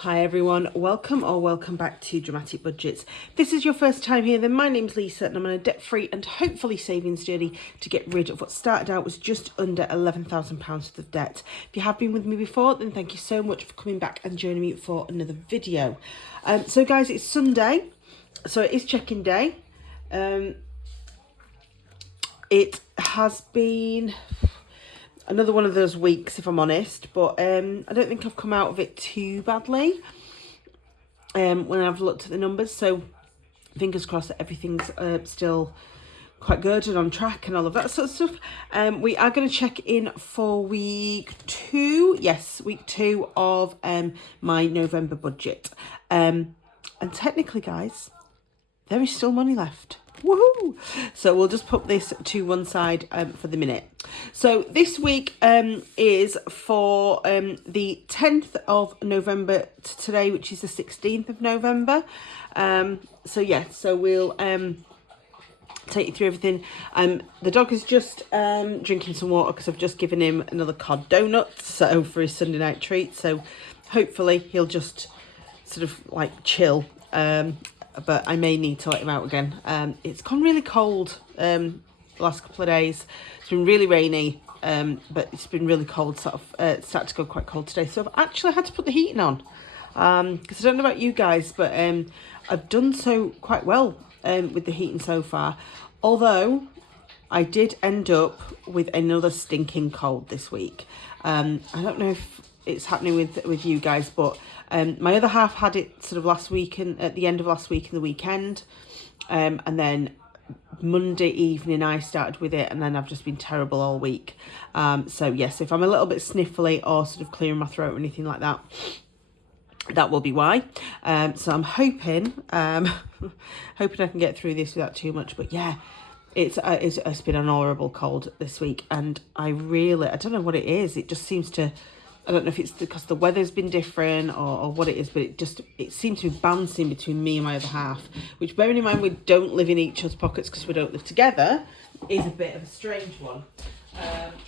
Hi everyone, welcome back to Dramatic Budgets. If this is your first time here, then my name's Lisa and I'm on a debt-free and hopefully savings journey to get rid of what started out was just under £11,000 worth of debt. If you have been with me before, then thank you so much for coming back and joining me for another video. So guys, it's Sunday, so it is check-in day. It has been another one of those weeks, if I'm honest, but I don't think I've come out of it too badly when I've looked at the numbers. So fingers crossed that everything's still quite good and on track and all of that sort of stuff. We are going to check in for week 2. Yes, week 2 of my November budget. And technically, guys, there is still money left. Woohoo! So we'll just put this to one side for the minute. So this week is for the 10th of November to today, which is the 16th of November. So we'll take you through everything. The dog is just drinking some water because I've just given him another cod donut, so for his Sunday night treat. So hopefully he'll just sort of like chill. But I may need to let him out again. It's gone really cold the last couple of days. It's been really rainy, but it's been really cold, started to go quite cold today. So I've actually had to put the heating on, because I don't know about you guys, but I've done so quite well with the heating so far. Although I did end up with another stinking cold this week. I don't know if it's happening with you guys, but my other half had it sort of last week and at the end of last week and the weekend, and then Monday evening I started with it, and then I've just been terrible all week. So yes, if I'm a little bit sniffly or sort of clearing my throat or anything like that, that will be why. So I'm hoping hoping I can get through this without too much. But yeah, it's been an horrible cold this week, and I don't know what it is. It just seems to, I don't know if it's because the weather's been different or what it is, but it seems to be bouncing between me and my other half, which, bearing in mind we don't live in each other's pockets because we don't live together, is a bit of a strange one.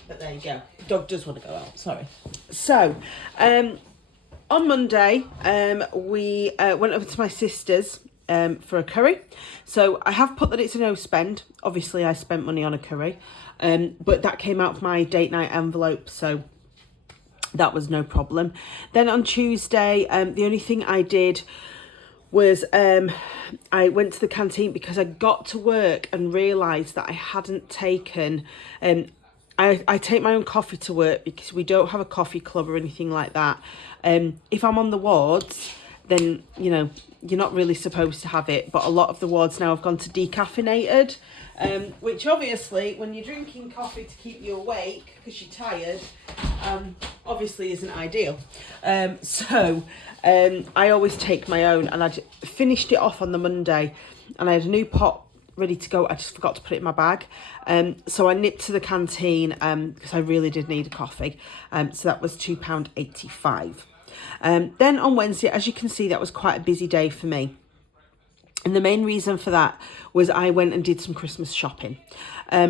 But there you go. The dog does want to go out, sorry. So, on Monday, we went over to my sister's for a curry. So I have put that it's a no spend. Obviously, I spent money on a curry, but that came out of my date night envelope, so that was no problem. Then on Tuesday, the only thing I did was I went to the canteen because I got to work and realised that I hadn't taken... I take my own coffee to work because we don't have a coffee club or anything like that. If I'm on the wards, then, you know, you're not really supposed to have it. But a lot of the wards now have gone to decaffeinated, which obviously, when you're drinking coffee to keep you awake because you're tired, obviously isn't ideal. So I always take my own, and I'd finished it off on the Monday, and I had a new pot ready to go. I just forgot to put it in my bag. So I nipped to the canteen because I really did need a coffee. So that was £2.85. Then on Wednesday, as you can see, that was quite a busy day for me. And the main reason for that was I went and did some Christmas shopping.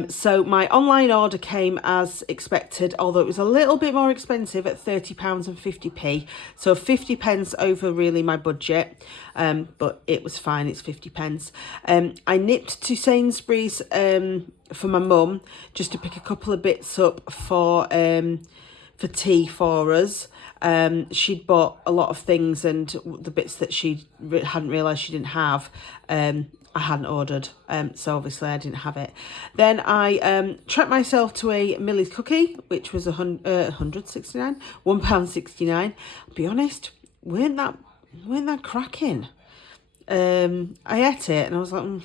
So my online order came as expected, although it was a little bit more expensive at £30.50. So 50 pence over really my budget, but it was fine, it's 50 pence. I nipped to Sainsbury's for my mum just to pick a couple of bits up for tea for us. She'd bought a lot of things, and the bits that she hadn't realised she didn't have, I hadn't ordered, so obviously I didn't have it. Then I treated myself to a Millie's cookie, which was £1.69. I'll be honest, weren't that cracking. I ate it and I was like,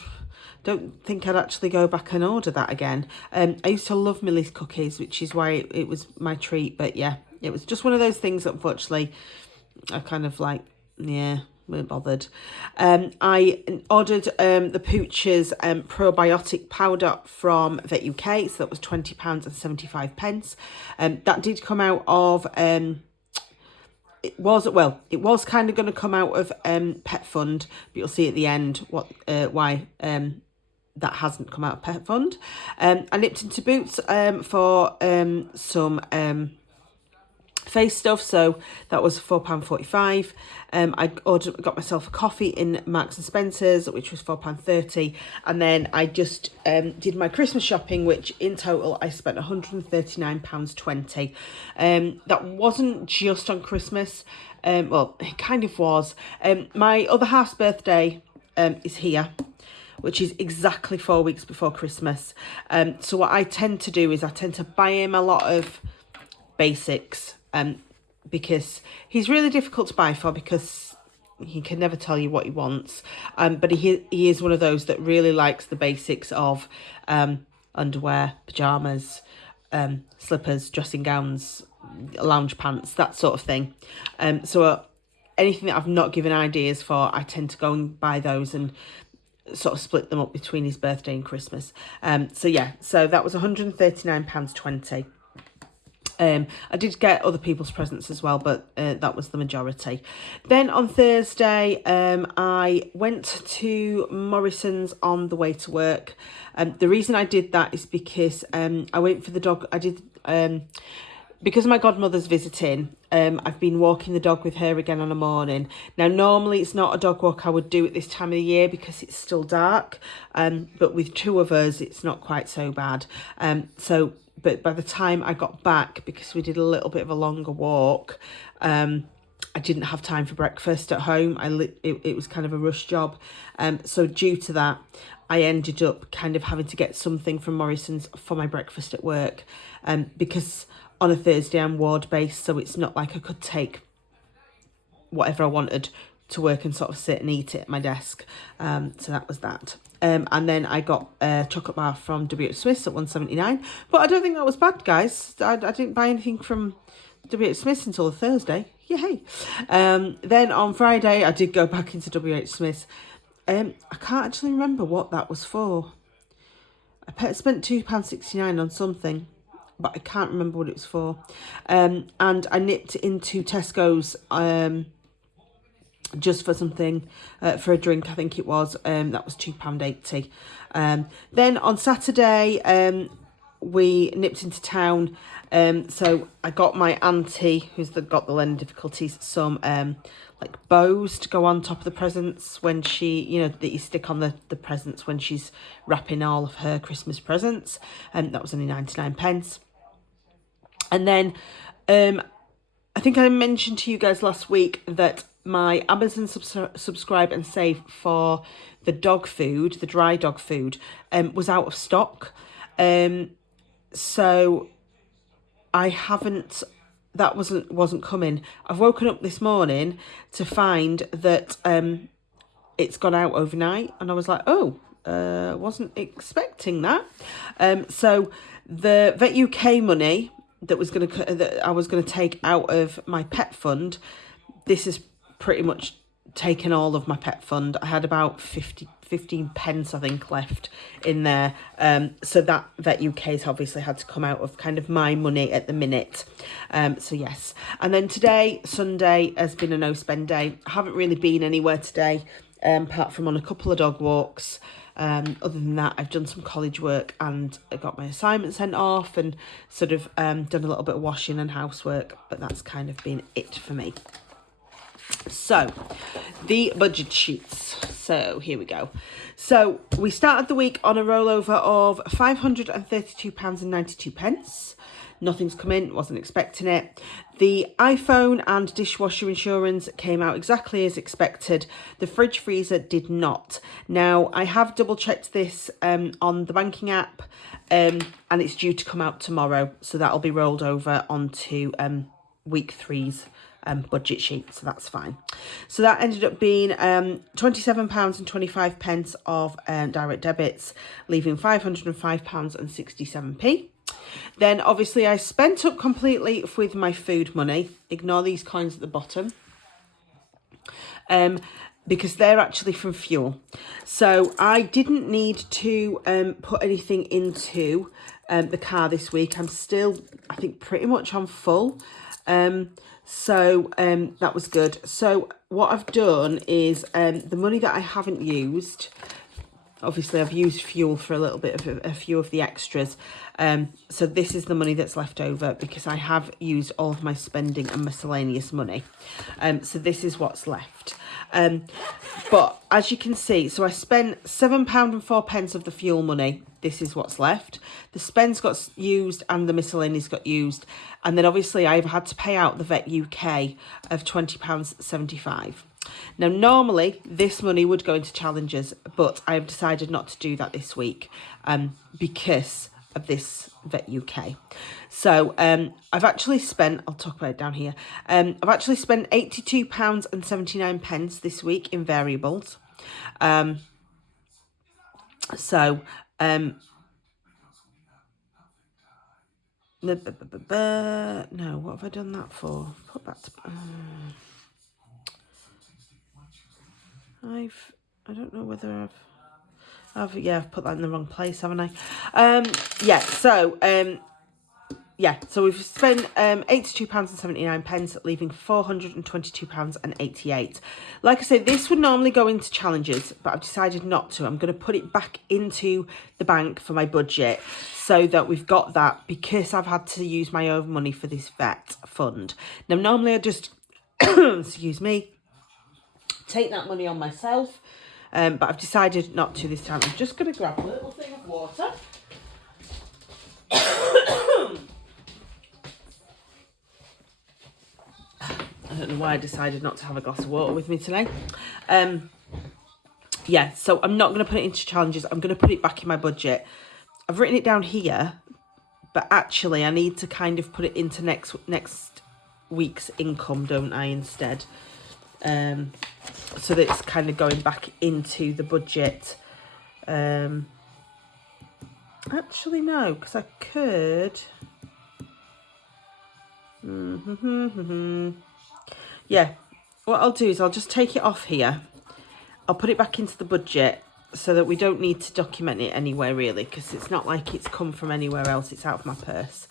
don't think I'd actually go back and order that again. I used to love Millie's cookies, which is why it was my treat. But yeah, it was just one of those things that unfortunately I kind of like, yeah, weren't bothered. I ordered the Pooch's probiotic powder from Vet UK, so that was £20.75. That did come out of... It was kind of going to come out of Pet Fund, but you'll see at the end why that hasn't come out of Pet Fund. I nipped into Boots for some face stuff, so that was £4.45. Got myself a coffee in Marks and Spencer's, which was £4.30, and then I just did my Christmas shopping, which in total I spent £139.20. That wasn't just on Christmas, well, it kind of was. My other half's birthday is here, which is exactly 4 weeks before Christmas. So what I tend to do is I tend to buy him a lot of basics, because he's really difficult to buy for, because he can never tell you what he wants. But he is one of those that really likes the basics of underwear, pyjamas, slippers, dressing gowns, lounge pants, that sort of thing. So anything that I've not given ideas for, I tend to go and buy those and sort of split them up between his birthday and Christmas. So that was £139.20. I did get other people's presents as well, but that was the majority. Then on Thursday, I went to Morrison's on the way to work. The reason I did that is because I went for the dog. Because my godmother's visiting, I've been walking the dog with her again on a morning. Now, normally it's not a dog walk I would do at this time of the year because it's still dark. But with two of us, it's not quite so bad. But by the time I got back, because we did a little bit of a longer walk, I didn't have time for breakfast at home. It was kind of a rush job. So due to that, I ended up kind of having to get something from Morrison's for my breakfast at work. Because on a Thursday I'm ward based, so it's not like I could take whatever I wanted to work and sort of sit and eat it at my desk. So that was that. And then I got a chocolate bar from WH Smith's at £1.79. But I don't think that was bad, guys. I didn't buy anything from WH Smith's until Thursday. Yay. Then on Friday, I did go back into WH Smith's. I can't actually remember what that was for. I spent £2.69 on something, but I can't remember what it was for. And I nipped into Tesco's just for something, for a drink, I think it was. That was £2.80. Then on Saturday, we nipped into town. So I got my auntie, who's got the learning difficulties, some like bows to go on top of the presents when she, that you stick on the presents when she's wrapping all of her Christmas presents. And that was only 99p. And then I think I mentioned to you guys last week that my Amazon subscribe and save for the dog food, the dry dog food, was out of stock. So I haven't, that wasn't coming. I've woken up this morning to find that it's gone out overnight, and I was like, wasn't expecting that. So the Vet UK money that I was gonna take out of my pet fund, this is pretty much taken all of my pet fund. I had about 15 pence, I think, left in there. So that Vet UK's obviously had to come out of kind of my money at the minute. So yes. And then today, Sunday, has been a no-spend day. I haven't really been anywhere today, apart from on a couple of dog walks. Other than that, I've done some college work and I got my assignment sent off and sort of done a little bit of washing and housework. But that's kind of been it for me. So, the budget sheets. So, here we go. So, we started the week on a rollover of £532.92. Nothing's come in, wasn't expecting it. The iPhone and dishwasher insurance came out exactly as expected. The fridge freezer did not. Now, I have double checked this on the banking app, and it's due to come out tomorrow. So, that'll be rolled over onto week 3's budget sheet, so that's fine. So that ended up being £27.25 of direct debits, leaving £505.67. Then obviously I spent up completely with my food money. Ignore these coins at the bottom, because they're actually from fuel. So I didn't need to put anything into the car this week. I'm still, I think, pretty much on full. So that was good. So what I've done is the money that I haven't used, Obviously, I've used fuel for a little bit of a few of the extras. So this is the money that's left over because I have used all of my spending and miscellaneous money. So this is what's left. But as you can see, so I spent £7.04 of the fuel money. This is what's left. The spends got used and the miscellaneous got used. And then obviously I've had to pay out the Vet UK of £20.75. Now, normally this money would go into challenges, but I've decided not to do that this week because of this Vet UK. So I've actually spent, I'll talk about it down here. I've actually spent £82.79 this week in variables. No, what have I done that for? Put back to... I don't know whether I've put that in the wrong place, haven't I? So we've spent £82.79, leaving £422.88. Like I say, this would normally go into challenges, but I've decided not to. I'm going to put it back into the bank for my budget so that we've got that, because I've had to use my own money for this vet fund. Now, normally I just, excuse me, take that money on myself, but I've decided not to this time. I'm just going to grab a little thing of water. I don't know why I decided not to have a glass of water with me today. So I'm not going to put it into challenges. I'm going to put it back in my budget. I've written it down here, but actually I need to kind of put it into next week's income, don't I, instead? So that it's kind of going back into the budget. Actually, no, because I could... Yeah, what I'll do is I'll just take it off here. I'll put it back into the budget so that we don't need to document it anywhere, really, because it's not like it's come from anywhere else. It's out of my purse.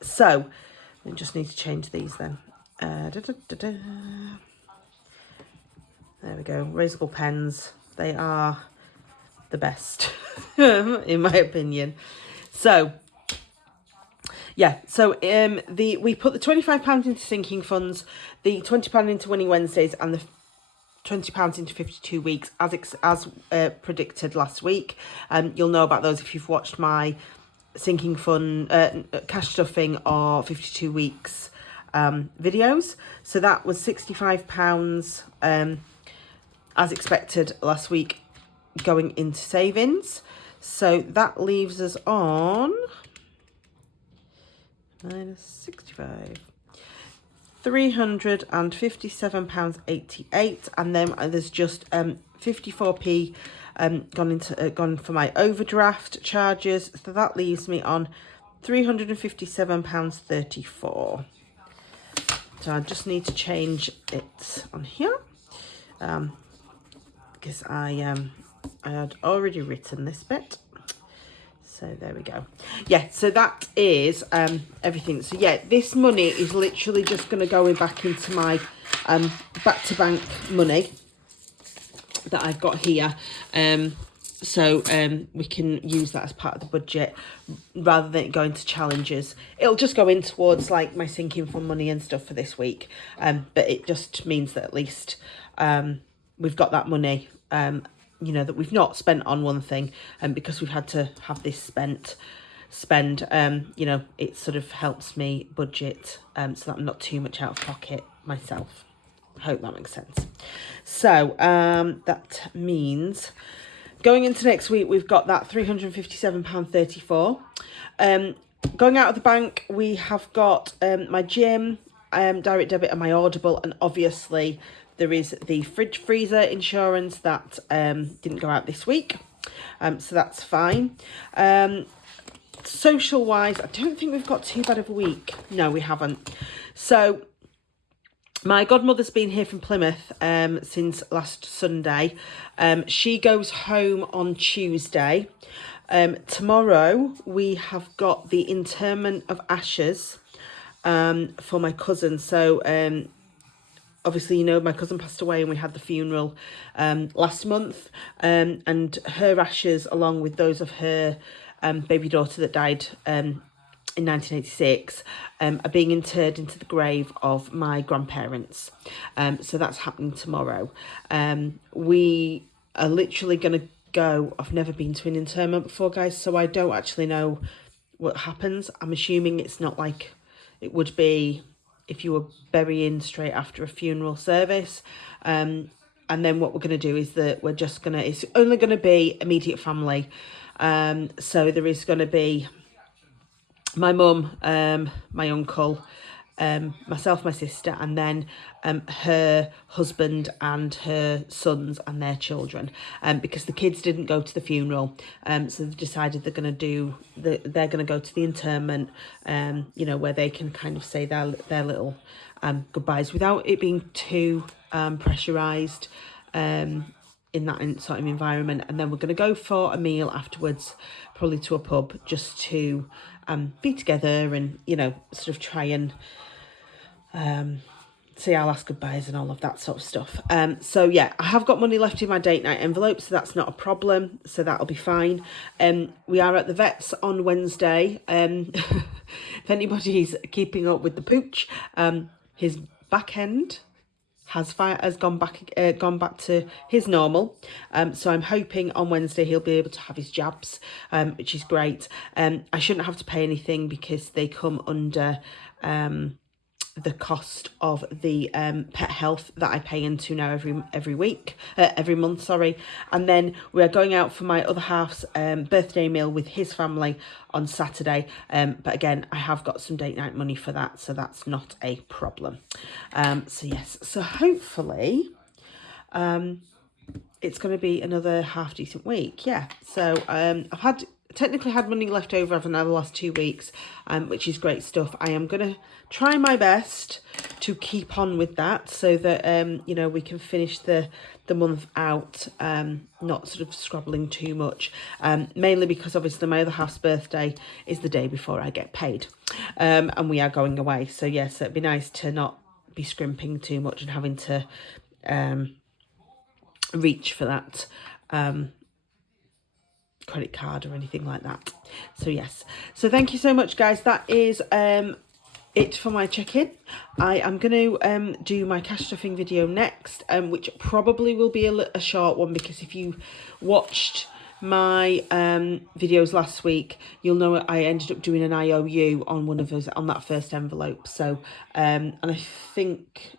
So we just need to change these then. There we go. Raisable pens. They are the best, in my opinion. So... yeah, so we put the £25 into sinking funds, the £20 into Winning Wednesdays, and the £20 into 52 weeks as predicted last week. You'll know about those if you've watched my sinking fund, cash stuffing or 52 weeks videos. So that was £65 as expected last week going into savings. So that leaves us on... minus 65, £357.88, and then there's just 54p gone for my overdraft charges, so that leaves me on £357.34. So I just need to change it on here because I had already written this bit. So there we go. Yeah, so that is everything. So yeah, this money is literally just going to go back into my back to bank money that I've got here. So we can use that as part of the budget rather than it going to challenges. It'll just go in towards like my sinking fund money and stuff for this week. But it just means that at least we've got that money, you know, that we've not spent on one thing, and because we've had to have this spend, you know, it sort of helps me budget so that I'm not too much out of pocket myself. I hope that makes sense. So that means going into next week, we've got that £357.34. Going out of the bank, we have got my gym, direct debit and my Audible, and obviously there is the fridge freezer insurance that didn't go out this week. So that's fine. Social wise, I don't think we've got too bad of a week. No, we haven't. So my godmother's been here from Plymouth since last Sunday. She goes home on Tuesday. Tomorrow we have got the interment of ashes for my cousin. So obviously, you know, my cousin passed away and we had the funeral last month, and her ashes, along with those of her baby daughter that died in 1986, are being interred into the grave of my grandparents. So that's happening tomorrow. We are literally going to go. I've never been to an interment before, guys, so I don't actually know what happens. I'm assuming it's not like it would be if you were burying straight after a funeral service. And then what we're going to do is that we're just going to, it's only going to be immediate family. So there is going to be my mum, my uncle, myself, my sister, and then her husband and her sons and their children, because the kids didn't go to the funeral, so they've decided they're going to do they're going to go to the interment, you know, where they can kind of say their little goodbyes without it being too pressurized, in that sort of environment. And then we're going to go for a meal afterwards, probably to a pub, just to be together and, you know, sort of try and say our last goodbyes and all of that sort of stuff. So yeah, I have got money left in my date night envelope, so that's not a problem, so that'll be fine. We are at the vet's on Wednesday. If anybody's keeping up with the pooch, his back end has gone back to his normal, so I'm hoping on Wednesday he'll be able to have his jabs, which is great. I shouldn't have to pay anything because they come under the cost of the pet health that I pay into now every month, sorry. And then we are going out for my other half's birthday meal with his family on Saturday, but again, I have got some date night money for that, so that's not a problem. So yes, so hopefully it's going to be another half decent week. Yeah, so I've technically had money left over for now the last 2 weeks, which is great stuff. I am going to try my best to keep on with that, so that you know, we can finish the month out, not sort of scrabbling too much, mainly because obviously my other half's birthday is the day before I get paid, and we are going away. So yes, it'd be nice to not be scrimping too much and having to reach for that credit card or anything like that. So yes, so thank you so much, guys. That is it for my check-in. I am going to do my cash stuffing video next, which probably will be a short one, because if you watched my videos last week, you'll know I ended up doing an IOU on one of those, on that first envelope. So and I think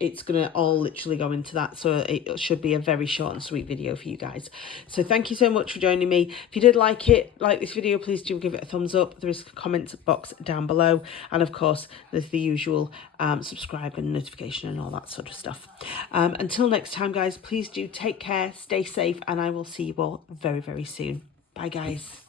it's gonna all literally go into that, so it should be a very short and sweet video for you guys. So thank you so much for joining me. If you did like this video, please do give it a thumbs up. There is a comment box down below, and of course there's the usual subscribe and notification and all that sort of stuff. Until next time, guys, please do take care, stay safe, and I will see you all very, very soon. Bye, guys.